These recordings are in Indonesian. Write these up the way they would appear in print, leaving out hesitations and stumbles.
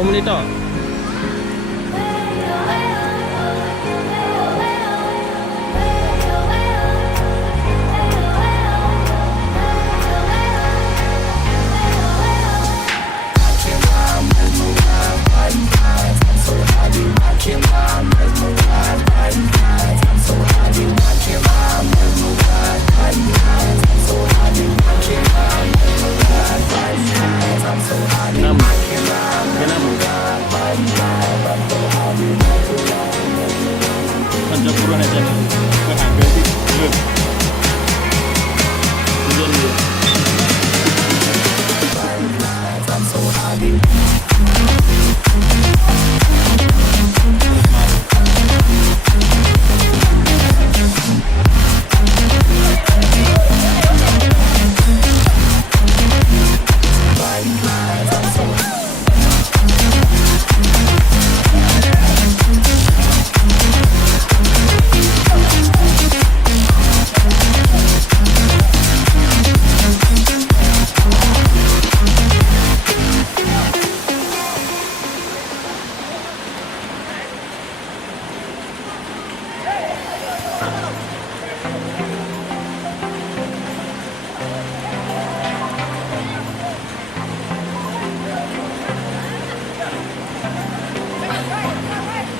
10 menit toh.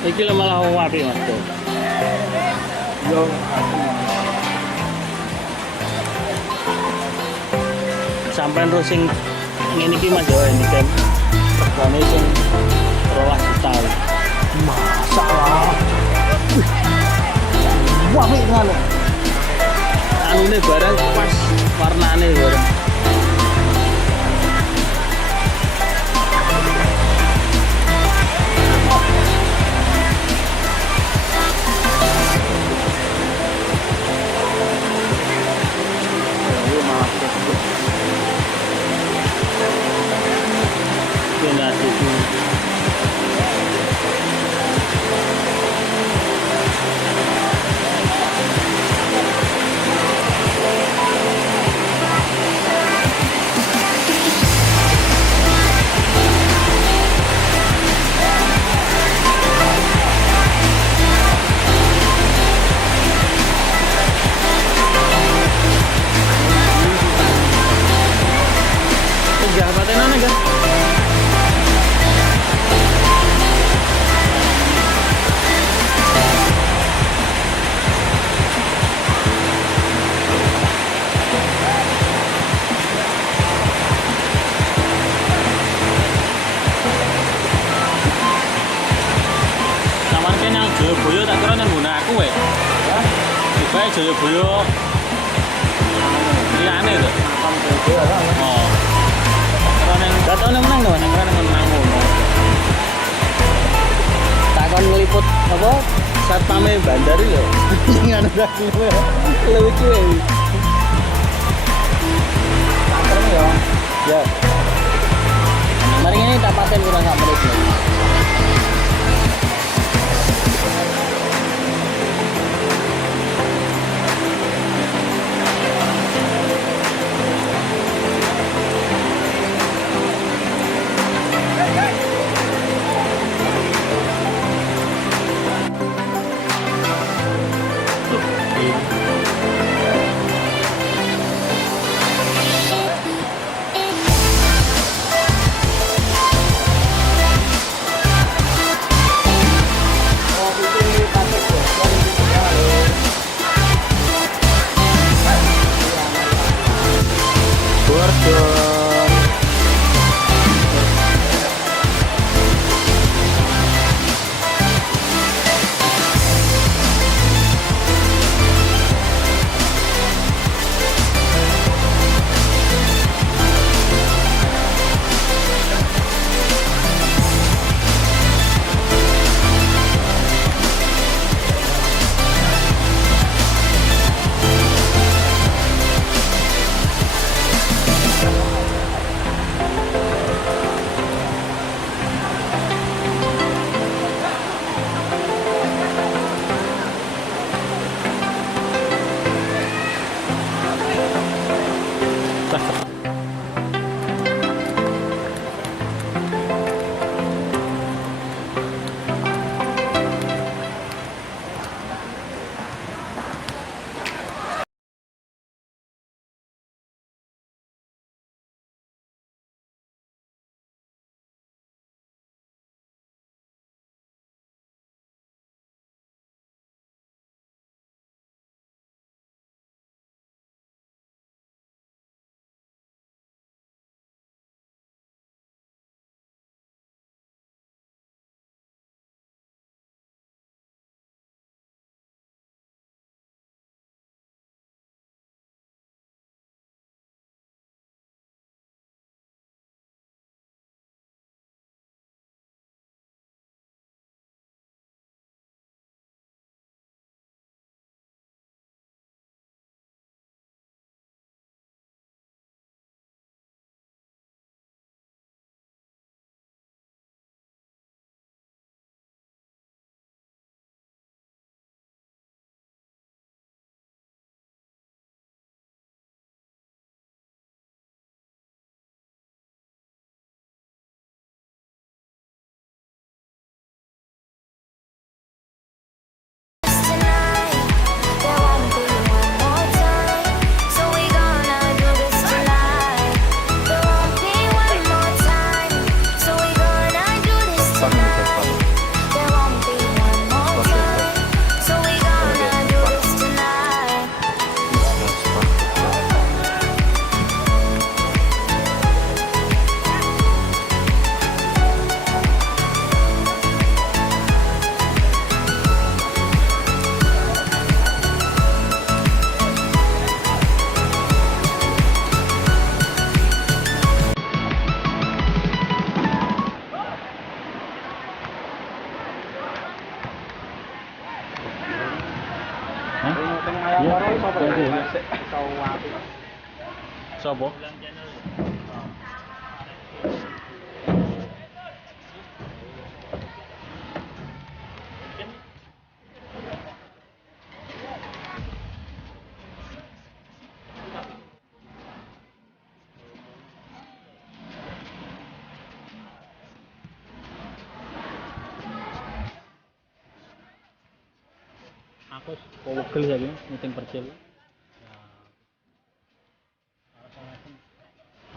Iki lho malah wapi Mas. Yo. Sampai rusing ngene iki Mas yo ini kan. Regane sing 12 juta. Masalah. Wapi tenan. Anune barang pas warnane barang. Joyoboyo tak kira nang guna aku wae. Hah? Bae Joyoboyo. Liyane to. Oh. Kira nang datane menang to, nang menang ngono. Takon ngliput apa? Satpame bandar lho. Ngono dak lucu wae. Santermu ya. Ya. Mari ini tak paten kurang sak menit. Hah? Iya. Sopo? Aku pegel saiki meeting percil.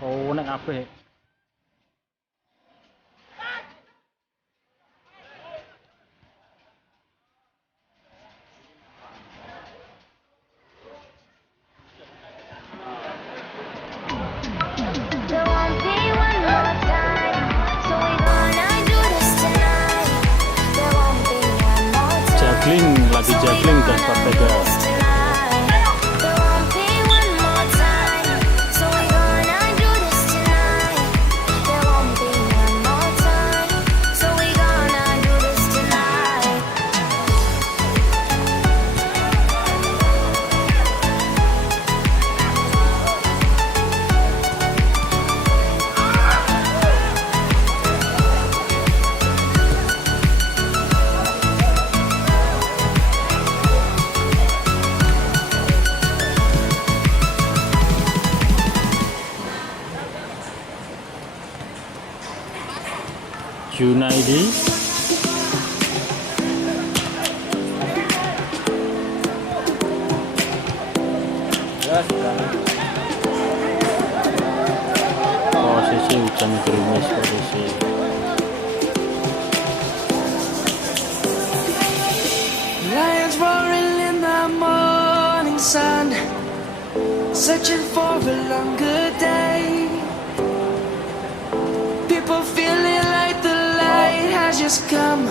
Kau nek kabeh. Lagi juggling dan VEGA. Junaidi posisi hujan gerimis posisi lions roaring in the morning sun, searching for a longer day. People feeling like the light has just come.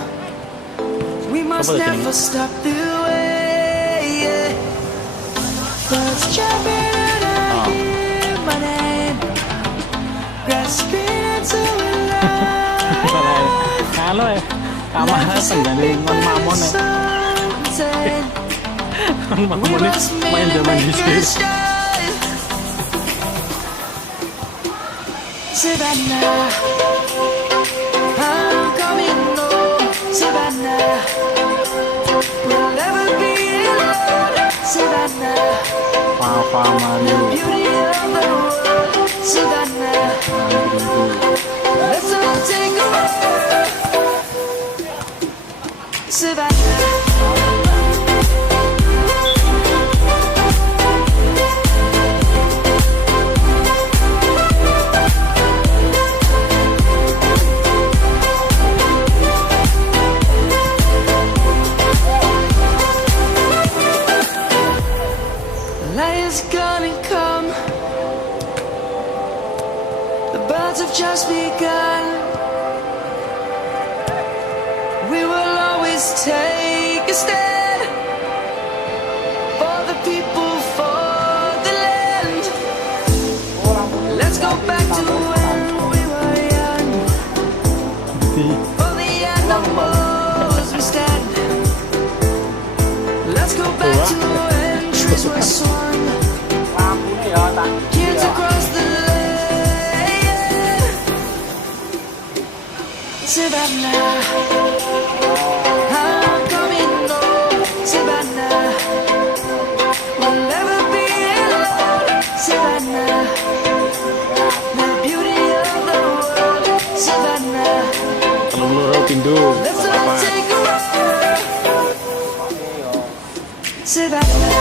We must never stop the way. Birds jumping and I hear my name, grasping into a life. Kalau kamar penggandeng mamon mamon main zaman bisnis. Savannah, I'm coming home. Savannah, we'll never be alone. Savannah, Papa Mario, beauty of the world. Savannah, let's all take a ride. Savannah. Gonna come. The birds have just begun. We will always take a stand for the people, for the land. Let's go back to when we were young. For the animals we stand. Let's go back to when trees were swung. Kids across the land. Savannah, I'm coming home. Savannah, we'll never be alone. Savannah, the beauty of the world. Savannah, let's all take a ride. Savannah.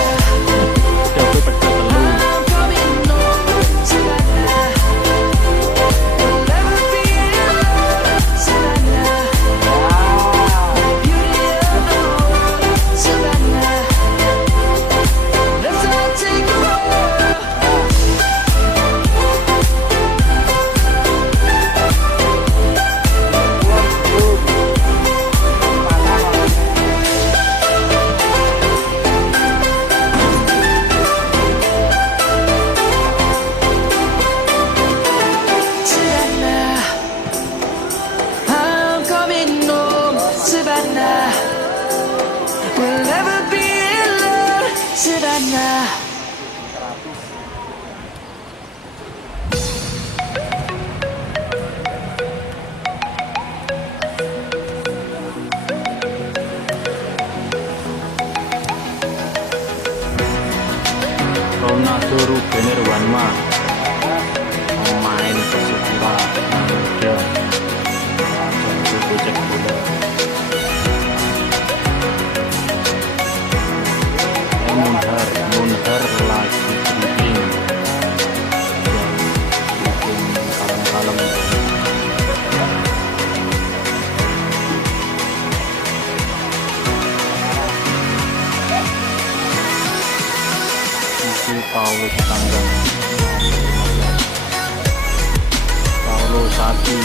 Savannah, we'll never be alone. Savannah. Ronaldo Ruben Irwanma pemain persipura muda jago gocek bola. Munhar lagi dribbling bikin kalem-kalem. Paulus Tanggang Paulus satu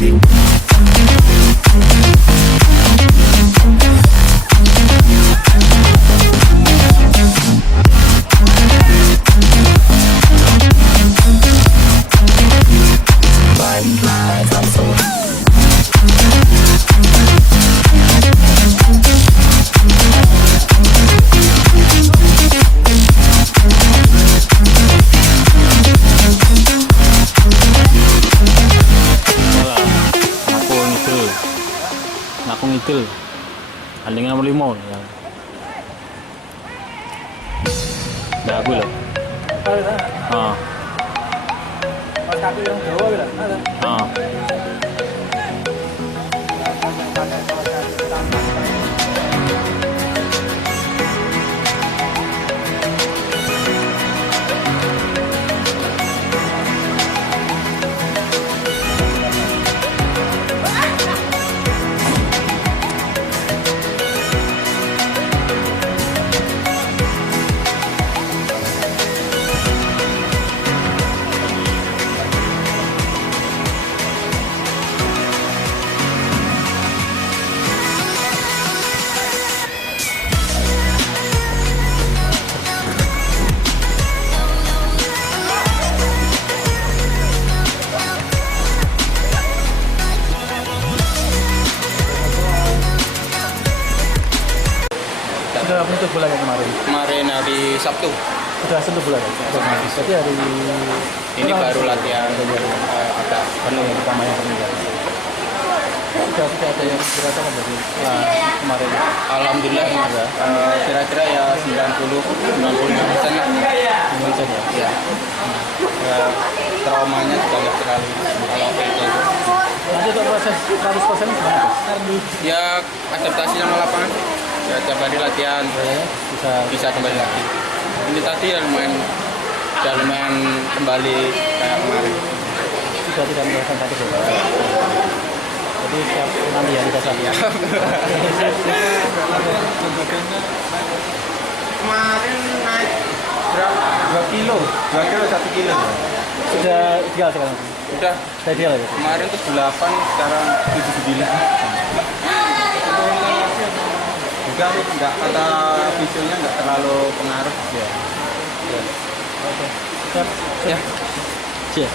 Aku ngidul anding nomor 5 ya. Udah aku loh. Ah. Pas kaki yang Jawa gitu. Ah. Sudah menyentuh bulan ya kemarin. Kemarin hari Sabtu. Sudah sentuh bulan ya. Jadi hari Ini baru latihan agak penuh yang pertama yang peninggal. Sudah ada yang dirasakan dari kemarin. Alhamdulillah kira-kira ya 90-95% lah. Ya. Traumanya juga nggak terlalu kalau itu. Nanti untuk proses 100% gimana? Ya adaptasi sama lapangan. Ya tiap hari latihan bisa kembali lagi. Ini tadi udah lumayan kembali kayak kemarin. Sudah tidak merasakan sakit ya. Jadi siap nanti ya kita latihan. Kemarin naik berapa? 2 kilo, 1 kilo. Sudah ideal sekarang. Udah Sudah ideal ya. kemarin tuh 8, sekarang 7,9. Juga nggak kata visualnya nggak terlalu pengaruh ya. Oke. Siap. Ya. Siap.